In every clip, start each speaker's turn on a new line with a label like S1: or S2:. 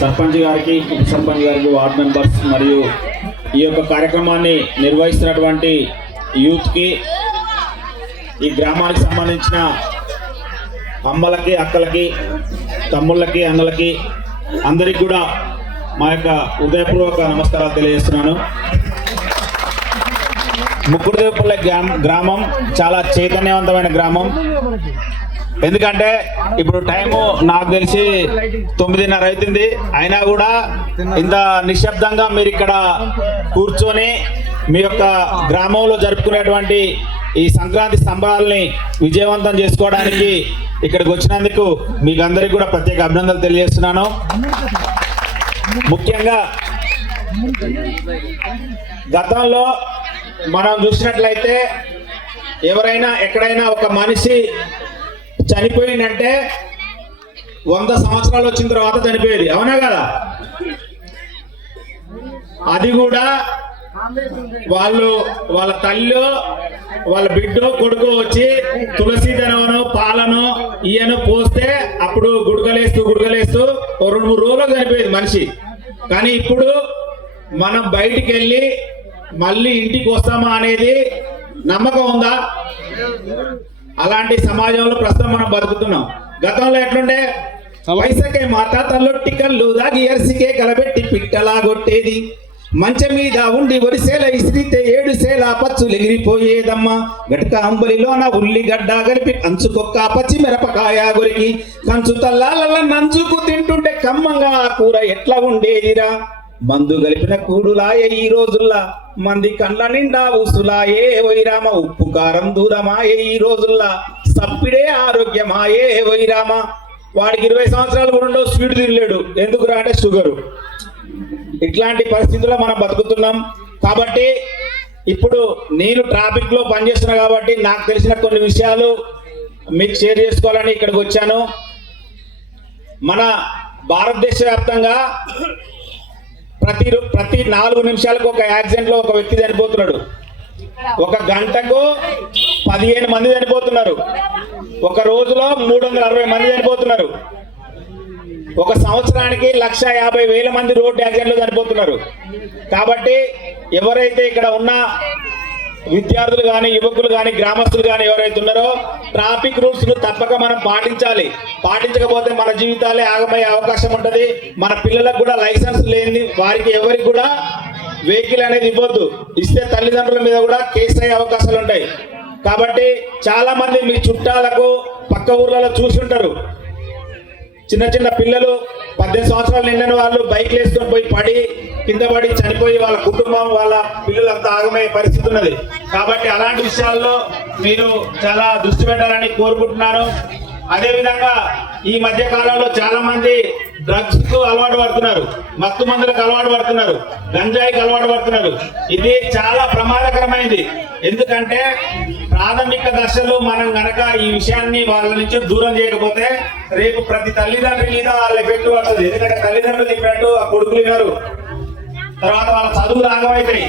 S1: సర్పంచ్ గారికి ఉప సర్పంచ్ గారికి వార్డ్ మెంబర్స్ మరియు ఈ యొక్క కార్యక్రమాన్ని నిర్వహిస్తున్నటువంటి యూత్కి ఈ గ్రామానికి సంబంధించిన అమ్మలకి అక్కలకి తమ్ముళ్ళకి అన్నలకి అందరికి కూడా మా యొక్క హృదయపూర్వక నమస్కారాలు తెలియజేస్తున్నాను. ముక్కుడుదేవపల్లె గ్రామం చాలా చైతన్యవంతమైన గ్రామం. ఎందుకంటే ఇప్పుడు టైము నాకు తెలిసి తొమ్మిదిన్నర అవుతుంది అయినా కూడా ఇంత నిశ్శబ్దంగా మీరు ఇక్కడ కూర్చొని మీ యొక్క గ్రామంలో జరుపుకునేటువంటి ఈ సంక్రాంతి సంబరాలని విజయవంతం చేసుకోవడానికి ఇక్కడికి వచ్చినందుకు మీకు అందరికీ కూడా ప్రత్యేక అభినందనలు తెలియజేస్తున్నాను. ముఖ్యంగా గతంలో మనం చూసినట్లయితే ఎవరైనా ఎక్కడైనా ఒక మనిషి చనిపోయిందంటే వంద సంవత్సరాలు వచ్చిన తర్వాత చనిపోయేది. అవునా కదా? అది కూడా వాళ్ళు వాళ్ళ తల్లి వాళ్ళ బిడ్డో కొడుకు వచ్చి తులసి దనవను పాలను ఈయను పోస్తే అప్పుడు గుడకలేస్తూ గుడకలేస్తూ ఓ రెండు మూడు రోజులు చనిపోయేది మనిషి. కానీ ఇప్పుడు మనం బయటికి వెళ్ళి మళ్ళీ ఇంటికి వస్తామా అనేది నమ్మకం ఉందా? అలాంటి సమాజంలో ప్రస్తుతం మనం బతుకుతున్నాం. గతంలో ఎట్లుండే? పైసకే మాత తల్లొట్టి కళ్ళు దాగి ఎర్సికే కలబెట్టి పిట్టలా కొట్టేది. మంచం మీద ఉండి వరిసేల ఇసిరితే ఏడు సేల పచ్చులు ఎగిరిపోయేదమ్మా. గటక అంబలిలోన ఉల్లిగడ్డ కలిపి అంచుకొక్క పచ్చి మిరపకాయ గురికి. కంచు తల్లాల నంచుకు తింటుంటే కమ్మంగా ఆ కూర ఎట్లా ఉండేదిరా? మందు గలిపిన కూడులాయే ఈ రోజుల్లా. మంది కండ్ల నిండా ఉసులాయే వైరామ ఉప్పు కారం దూరమాయే ఈ రోజుల్లా. సప్పిడే ఆరోగ్యమాయే వైరామ వాడికి ఇరవై సంవత్సరాలు కూడా ఉండవు స్వీట్ తినలేడు. ఎందుకురా అంటే షుగరు. ఇట్లాంటి పరిస్థితుల్లో మనం బతుకుతున్నాం. కాబట్టి ఇప్పుడు నేను ట్రాఫిక్లో పనిచేస్తున్నా కాబట్టి నాకు తెలిసిన కొన్ని విషయాలు మీకు షేర్ చేసుకోవాలని ఇక్కడికి వచ్చాను. మన భారతదేశ వ్యాప్తంగా ప్రతి ప్రతి నాలుగు నిమిషాలకు ఒక యాక్సిడెంట్లో ఒక వ్యక్తి చనిపోతున్నాడు. ఒక గంటకు పదిహేను మంది చనిపోతున్నారు. ఒక రోజులో మూడు వందల అరవై మంది చనిపోతున్నారు. ఒక సంవత్సరానికి లక్ష యాభై వేల మంది రోడ్డు యాక్సిడెంట్లు చనిపోతున్నారు. కాబట్టి ఎవరైతే ఇక్కడ ఉన్న విద్యార్థులు కానీ యువకులు కానీ గ్రామస్తులు కానీ ఎవరైతే ఉన్నారో ట్రాఫిక్ రూల్స్ను తప్పక మనం పాటించాలి. పాటించకపోతే మన జీవితాలే ఆగమయ్యే అవకాశం ఉంటుంది. మన పిల్లలకు కూడా లైసెన్స్ లేని వారికి ఎవరికి కూడా వెహికల్ అనేది ఇవ్వద్దు. ఇస్తే తల్లిదండ్రుల మీద కూడా కేసు అయ్యే అవకాశాలు ఉంటాయి. కాబట్టి చాలా మంది మీ చుట్టాలకు పక్క ఊర్లలో చూసుంటారు. చిన్న చిన్న పిల్లలు పద్దెనిమిది సంవత్సరాలు నిండిన వాళ్ళు బైక్లు వేసుకొని పోయి పడి కింద పడి చనిపోయి వాళ్ళ కుటుంబం వాళ్ళ పిల్లలంతా ఆగమయ్యే పరిస్థితి ఉన్నది. కాబట్టి అలాంటి విషయాల్లో మీరు చాలా దృష్టి పెట్టాలని కోరుకుంటున్నాను అదేవిధంగా ఈ మధ్య కాలంలో చాలా మంది డ్రగ్స్కు అలవాటు పడుతున్నారు. మత్తు మందులకు అలవాటు పడుతున్నారు. గంజాయికి అలవాటు పడుతున్నారు. ఇది చాలా ప్రమాదకరమైనది ఎందుకంటే ప్రాథమిక దశలో మనం గనక ఈ విషయాన్ని వాళ్ళ నుంచి దూరం చేయకపోతే రేపు ప్రతి తల్లిదండ్రి మీద వాళ్ళ ఎఫెక్ట్ పడుతుంది. ఎందుకంటే తల్లిదండ్రులు చెప్పినట్టు ఆ కొడుకులు గారు తర్వాత వాళ్ళ చదువులు ఆగమవుతాయి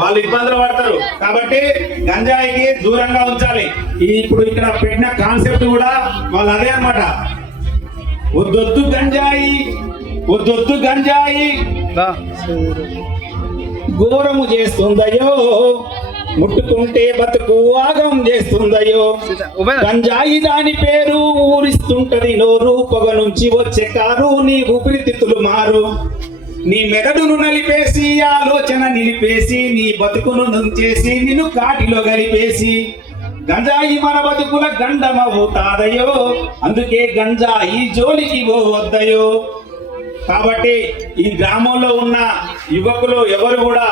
S1: వాళ్ళు ఇబ్బందులు పడతారు. కాబట్టి గంజాయికి దూరంగా ఉంచాలి. ఈ ఇప్పుడు ఇక్కడ పెట్టిన కాన్సెప్ట్ కూడా వాళ్ళు అదే అన్నమాట. వద్దొద్దు గంజాయి వద్దొద్దు గంజాయి. ఘోరము చేస్తుందయో ముట్టుకుంటే బతుకు ఆగం చేస్తుందయో గంజాయి దాని పేరు ఊరిస్తుంటది నోరు పొగ నుంచి వచ్చే కారు నీ ఊపిరితిత్తులు మారు. నీ మెదడును నలిపేసి ఆలోచన నిలిపేసి నీ బతుకును నుంచేసి నిన్ను కాటిలో గలిపేసి గంజాయి మన బతుకుల గండమవుతాదయో అందుకే గంజాయి జోలికి పోవద్దయో. కాబట్టి ఈ గ్రామంలో ఉన్న యువకులు ఎవరు కూడా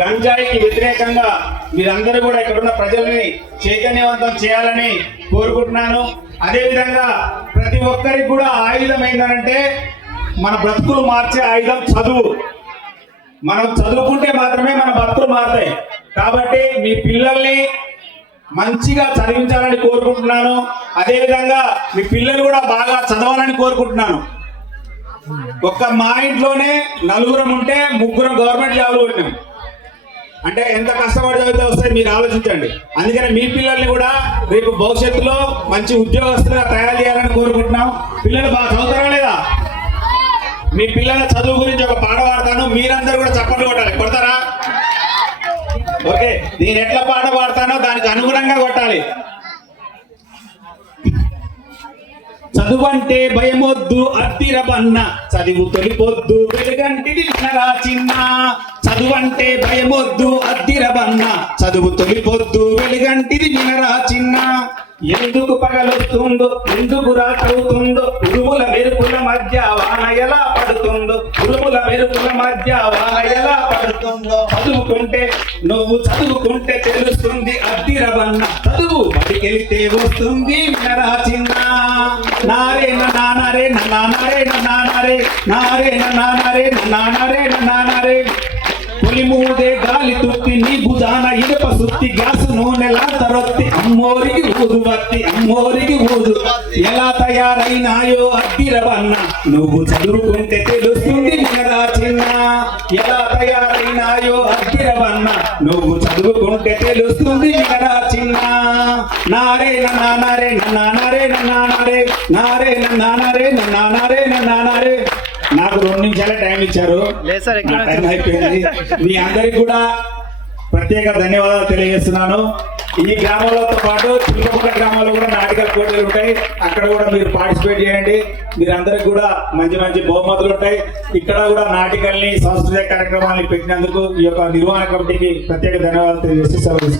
S1: గంజాయికి వ్యతిరేకంగా మీరందరూ కూడా ఇక్కడ ఉన్న ప్రజల్ని చైతన్యవంతం చేయాలని కోరుకుంటున్నాను. అదేవిధంగా ప్రతి ఒక్కరికి కూడా ఆయుధం ఏంటంటే మన బ్రతుకులు మార్చే ఆయుధం చదువు. మనం చదువుకుంటే మాత్రమే మన బతుకులు మారుతాయి. కాబట్టి మీ పిల్లల్ని మంచిగా చదివించాలని కోరుకుంటున్నాను. అదేవిధంగా మీ పిల్లలు కూడా బాగా చదవాలని కోరుకుంటున్నాను. ఒక్క మా ఇంట్లోనే నలుగురం ఉంటే ముగ్గురం గవర్నమెంట్ జాబులు కొట్టినాం. అంటే ఎంత కష్టపడి చదివితే వస్తాయి మీరు ఆలోచించండి. అందుకని మీ పిల్లల్ని కూడా రేపు భవిష్యత్తులో మంచి ఉద్యోగస్తులుగా తయారు చేయాలని కోరుకుంటున్నాం. పిల్లలు బాగా చదువుతారా మీ పిల్లల చదువు గురించి ఒక పాట పాడతాను. మీరందరూ కూడా చప్పట్లు కొట్టాలి. కొడతారా? ఓకే. నేను ఎట్లా పాట పాడతానో దానికి అనుగుణంగా కొట్టాలి. చదువంటే భయమొద్దు అద్దిరబన్న చదువు తొలిపొద్దు వెలుగంటిది నరా చిన్న. చదువంటే భయమొద్దు అద్దిరబన్న చదువు తొలిపొద్దు వెలుగంటిది వినరా చిన్న. ఎందుకు పగలొస్తుందో ఎందుకు రాకవుతుందో ఉరుముల మెరుపుల మధ్య వాన ఎలా పడుతుందో ఉరుముల మెరుపుల మధ్య వాన ఎలా పడుతుందో. చదువుకుంటే నువ్వు చదువుకుంటే తెలుస్తుంది అద్దిరబన్న చదువు బడికెళ్తే వస్తుంది వినరా నారే నానారే నానారే. నానారే పొలిమూదే గాలి తృప్తి నీ భుజాన ఇనుప సుత్తి గ్యాస్ నూనెలా తరొత్తి అమ్మోరికి ఊదువత్తి అమ్మోరికి ఊదు. ఎలా తయారైనాయో అద్దిరవన్న నువ్వు చదువుకుంటే తెలుస్తుంది మనరా చిన్న. ఎలా తయారైనాయో అద్దిరవన్న నువ్వు చదువుకుంటే తెలుస్తుంది మనరా చిన్న. నారే నానారే నానారే నానారే. నారే నానారే నానారే నానారే. నాకు రెండు నిమిషాల టైం ఇచ్చారు. టైం అయిపోయింది. మీ అందరికి కూడా ప్రత్యేక ధన్యవాదాలు తెలియజేస్తున్నాను. ఈ గ్రామాలతో పాటు చుట్టుపక్కల గ్రామాల్లో కూడా నాటకాల పోటీలు ఉంటాయి. అక్కడ కూడా మీరు పార్టిసిపేట్ చేయండి. మీరందరికి కూడా మంచి మంచి బహుమతులు ఉంటాయి. ఇక్కడ కూడా నాటికల్ని సాంస్కృతిక కార్యక్రమాన్ని పెట్టినందుకు ఈ యొక్క నిర్వహణ కమిటీకి ప్రత్యేక ధన్యవాదాలు తెలియజేసి సెలవు.